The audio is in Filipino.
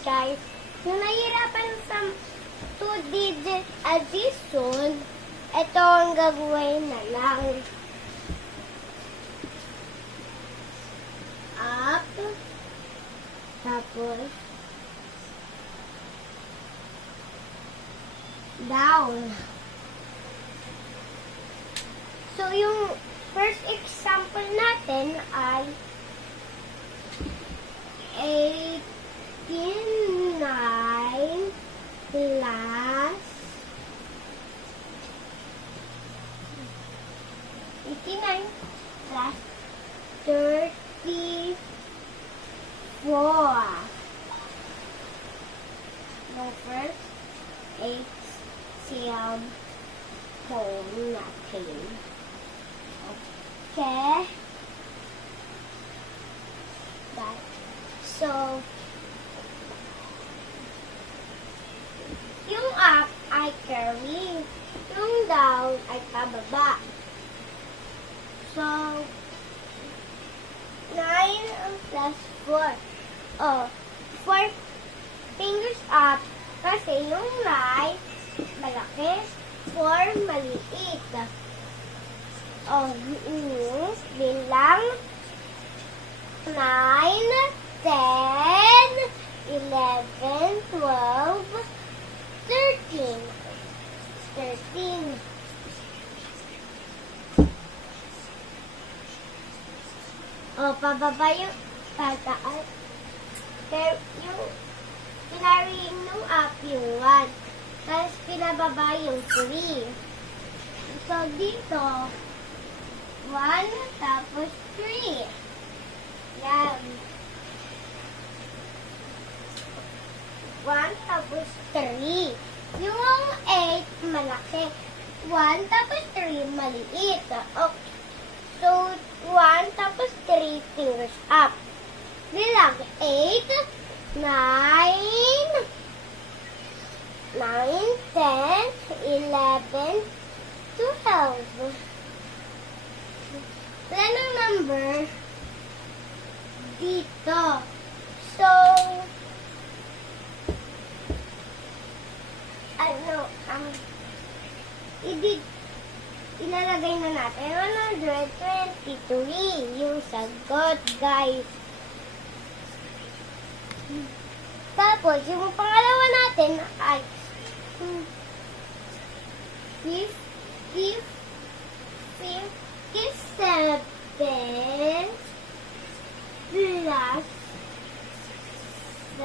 guys, yung nahihirapan sa 2-digit addition, ito ang gagawin na lang. Up, tapos down. So, yung first example natin ay 89 plus 89 plus 34. Yung first example natin. Okay. That. So, yung up ay carry. Yung down ay pababa. So, 9 plus 4. Oh, 4 fingers up. Kasi yung right, malaki. 4, maliit. Oh, bilang 9, 10, 11, 12, 13. 13. Oh, pababa yung pataas. Pero yung pinaring nung up yung 1. Tapos pinababa yung 3. So, dito, 1 tapos 3. Yan. 1 tapos 3. Yung 8, malaki. 1 tapos 3, maliit. Okay. So, 1 tapos 3 fingers up. Bilang 8, 9, 10, 11, 12. Wala nang number dito. So, ilalagay na natin 123 yung sagot, guys. Tapos, yung pangalawa natin ay 57 plus